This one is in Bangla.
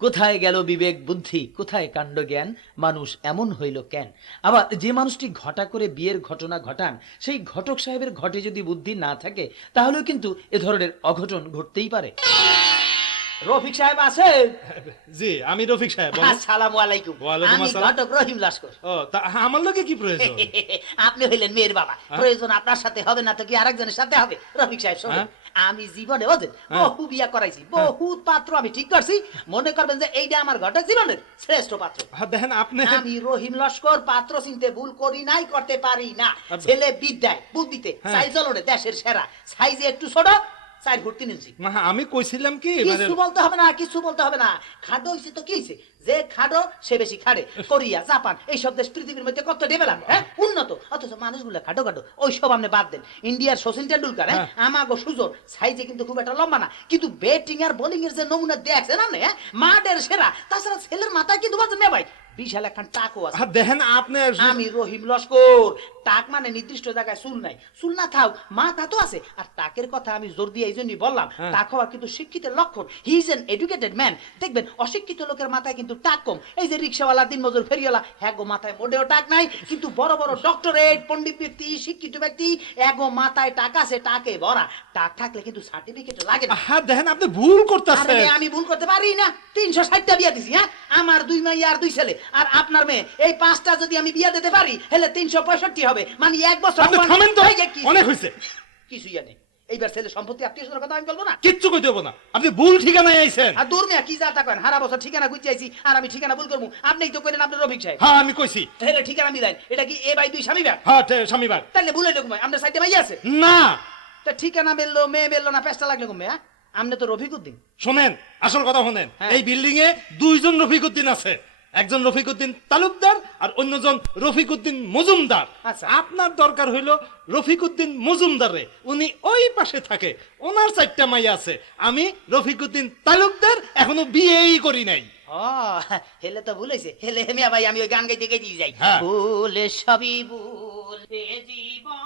কোথায় গেল বিবেক বুদ্ধি? কোথায় কাণ্ড জ্ঞান? মানুষ এমন হইল কেন? আবার যে মানুষটি ঘটা করে বিয়ের ঘটনা ঘটান সেই ঘটক সাহেবের ঘটে যদি বুদ্ধি না থাকে তাহলেও কিন্তু এ ধরনের অঘটন ঘটতেই পারে। রফিক সাহেব আছে জি আমি রফিক সাহেব। আসসালামু আলাইকুম। ওয়ালাইকুম আসসালাম। ঘটক রহিম লস্কর। ও তা আমার লোকে কি প্রয়োজন? আপনি হইলেন মেয়ের বাবা। প্রয়োজন আপনার সাথে হবে না তো কি আরেকজনের সাথে হবে? রফিক সাহেব শোনেন। হ্যাঁ? আমি জীবনে ওদের হ্যাঁ। বহু বিয়া করাইছি বহুত পাত্র আমি ঠিক করছি মনে করবেন যে এইটা আমার ঘটে জীবনের শ্রেষ্ঠ পাত্র হ্যাঁ, দেখেন আপনি আমি রহিম লস্কর পাত্র চিনতে ভুল করি নাই করতে পারি না আচ্ছা। ছেলে বিদ্যায় বুদ্ধিতে হ্যাঁ। সাইজ চলনে দেশের সেরা সাইজে একটু ছোট চার ফুট তিন ইঞ্চি আমি কইছিলাম কি কিছু বলতে হবে না কিছু বলতে হবে না। খাডো হইছে তো কি হইছে? যে খাডো সে বেশি খাড়ে। কোরিয়া জাপান এই সব দেশ পৃথিবীর মধ্যে কত ডেভেলপ হ্যাঁ? উন্নত। অথচ মানুষগুলো খাটো খাটো ওই সব আপনি বাদ দেন। ইন্ডিয়ার সচিন টেন্ডুলকার হ্যাঁ? আমাগো সুজন সাইজে কিন্তু খুব একটা লম্বা না। কিন্তু ব্যাটিং আর বোলিং এর যে নমুনা দেখছেন আপনি হ্যাঁ? মাঠের সেরা। তাছাড়া ছেলের মাথায় কিন্তু বাজে নেই ভাই। বিশাল একখান টাকও আছে। হ্যাঁ, দেখেন আপনি আমি রহিম লস্কর। টাক মানে নির্দিষ্ট জায়গায় চুল নাই। চুল না থাও মাথা তো আছে। আর টাকের কথা আমি জোর দিয়ে এই জন্যই বললাম হ্যাঁ। টাক হওয়া কিন্তু শিক্ষিতের লক্ষণ। He is an educated man দেখবেন অশিক্ষিত লোকের মাথায় কিন্তু টাক কম। এই যে রিক্সাওয়ালা দিন মজুর ফেরিওয়ালা হ্যাঁ গো মাথায় মোটেও টাক নাই। কিন্তু বড় বড় ডক্টরেট পণ্ডিত ব্যক্তি শিক্ষিত ব্যক্তি এগো মাথায় টাক আছে টাকে ভরা। টাক থাকলে কিন্তু সার্টিফিকেট লাগে না। হ্যাঁ দেখেন আপনি ভুল করতেছেন। আমি ভুল করতে পারি না। তিনশো ষাটটা বিয়া দিছি হ্যাঁ? আমার দুই মেয়ে আর দুই ছেলে। আর আপনার মেয়ে। এই পাঁচটা যদি আমি বিয়া দিতে পারি হলে তিনশো পঁয়ষট্টি হবে। মানে এক বছর আপনি অনেক হয়েছে কিছুই জানি এইবার ছেলে সম্পত্তি আত্মীয় স্বজনের কথা আমি বলব না? কিচ্ছু কইতে হব না। আপনি ভুল ঠিকানায় আইছেন। আর দূর মেয়া কি যা তা করেন। হারা বছর ঠিকানা খুঁজে আইছি আর আমি ঠিকানা ভুল করব। আপনি তো করেন আপনার রবিক সাহেব। হ্যাঁ আমি কইছি। তাহলে ঠিকানা মিলাইন। এটা কি এ বাই দুই স্বামী ব্যাগ হ্যাঁ টে- স্বামীবার তাহলে ভুলে লোক আপনার সাইডে ভাই আছে? না। তা ঠিকানা মেললো মেয়ে মেললো না পেস্টা লাগল মেয়ে আপনি তো রফিকুদ্দিন। শোনেন আসল কথা শোনেন। হ্যাঁ। এই বিল্ডিং এ দুইজন রফিকুদ্দিন আছে। একজন রফিকুদ্দিন তালুকদার আর অন্যজন রফিকুদ্দিন মজুমদার। আচ্ছা। আপনার দরকার হইল রফিকুদ্দিন মজুমদারে। উনি ওই পাশে থাকে ওনার চারটা মাইয়া আছে। আমি রফিকুদ্দিন তালুকদার এখনও বিয়েই করি নাই। হেলে তো ভুলেছে হেলে হেমিয়া ভাই আমি ওই গান গাইতে গাইতে যাই। হ্যাঁ। ভুল সবই ভুল জীবনে